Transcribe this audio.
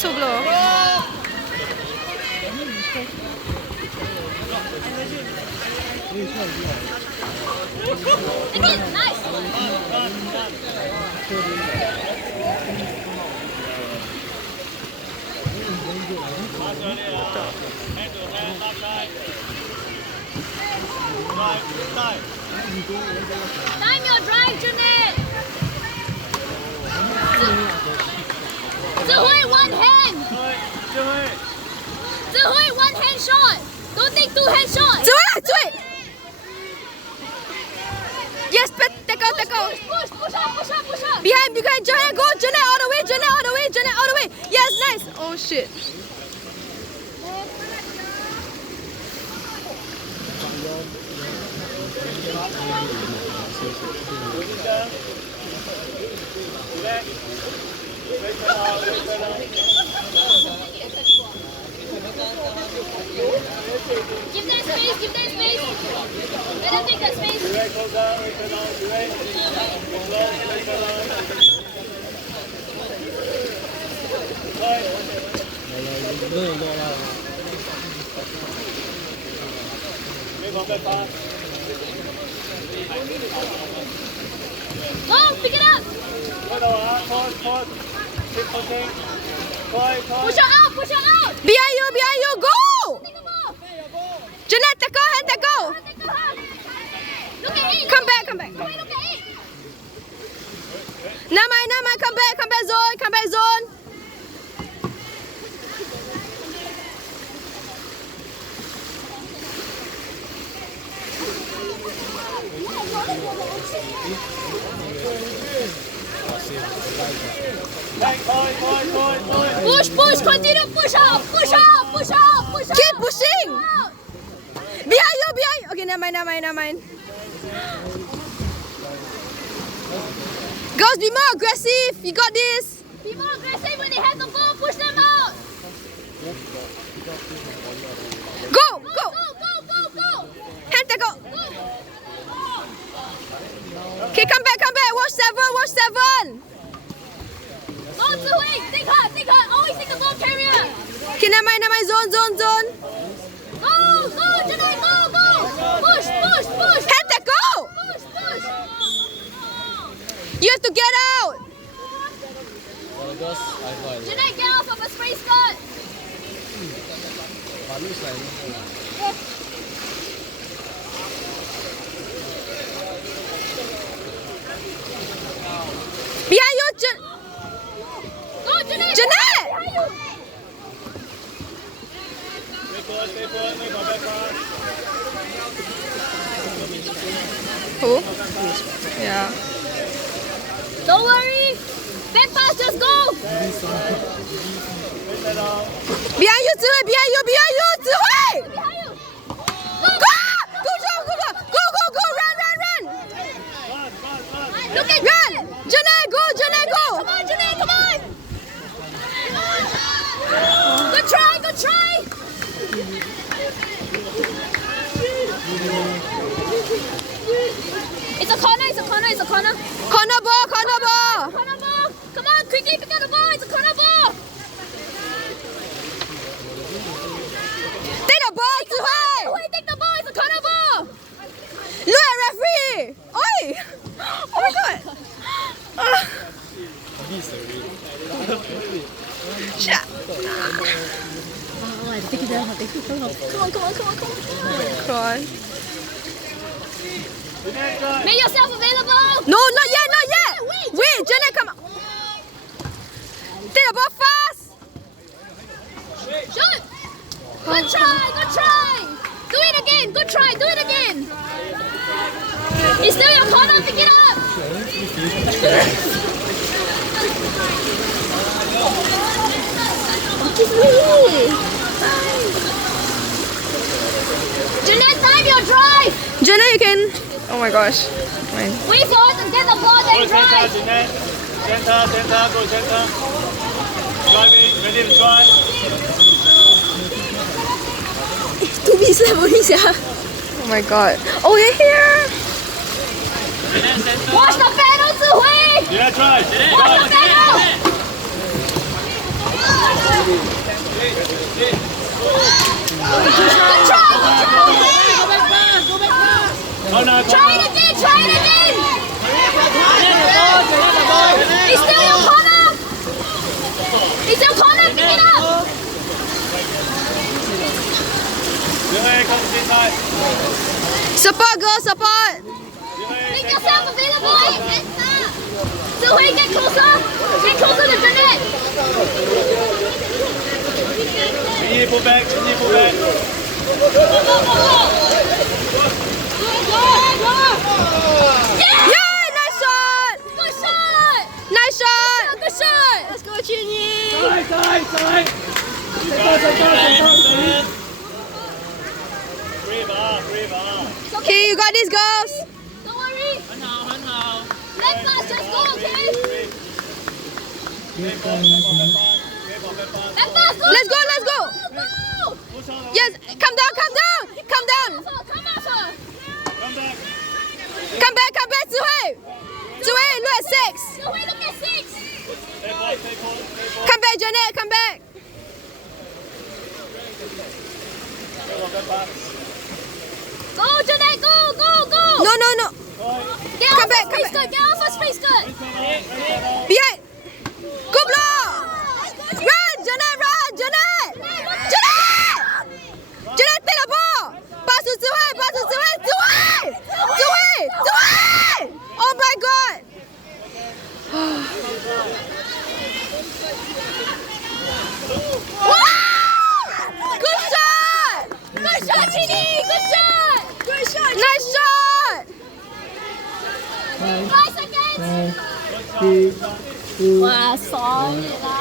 so low. Again, nice. Time your drive, Janet. Zihui, one hand. Zihui, one hand shot. Don't take two hand shots. Zihui. Yes, take out. Push up. Behind, Janet, go, Janet, all the way, Janet, all the way. Yes, nice. Oh shit. Give them space. Let them take that space. Go, pick it up. Push her out. Behind you, go. Take the ball. Janet, take go. Look at it. Come back. Wait, look at it. Never mind, come back zone. Push, continue, push up. Keep pushing. Behind you. Okay, never mind. Girls, be more aggressive. You got this. Be more aggressive when they have the ball. Push them out. Go. Go. Hand take go. Okay, come back. Watch seven. Go to it. Take her. Always take the ball carrier. Okay, never mind. Zone. Go, Janai, go. Push. Hand take go. Push. You have to get out. Janai, get off of a spray skirt. Behind you, Go, Janai. Janet. Behind you. Who? Yeah. Don't worry. Back pass, just go. Behind you, Zihui. Behind you. Go. Run. Look at Run. Janet, go. Come on, Janai, come on. Good try. It's a corner. Corner ball. Corner ball. Come on, quickly pick up the ball. It's a corner ball. Take the ball, Zihui. Wait, take the ball. It's a corner ball. Look at referee. Oi. Oh my god. Shit. Come on. Make yourself available. No, not yet. Wait, Janet, come on. Take the ball fast. Shoot. Good try. Do it again. Good try. Do it again. It's still your corner. Pick it up. Jeanette, time your drive. Janet, you can. Oh my gosh. Fine. Wait for us to get the ball, then drive. Center, go center. Driving, ready to drive. 2 minutes left only, sia. Oh my god. Oh, you're here. Watch the panel, Zihui. Yeah, drive. Watch the panel. No, no, Try it again, try it again. It's still your corner. It's your corner, pick it up. Comes inside. Support, girl, support. Make yourself available. So wait, get closer. Get closer to Jeanette. Can you pull back? Can you pull back? Yeah, nice shot. Good shot. Nice shot. Good shot. Let's go, Chinny. Okay, you got these girls. Don't worry. Let us just go, okay? Let us go. Let's go, let's go. Go. Yes, come down, come down. Come down. Come out, sir. Come back, Zihui. Zihui, look at 6. So wait, look at 6. Come back, Janet, come back. Go, Jeanette, go, go, go. No, no, no. Get Come off back, of come space good. Get off of space good. Behind. Good block. Run, Janet, run, Janet. Janet. Janet, take the ball. Pass to Zihui, pass to Zihui. Zihui. Zihui. Zihui. Oh my God. Good shot. Good shot, Chini. Good shot. Good shot. Nice shot. 5 seconds. 哇，爽完啦！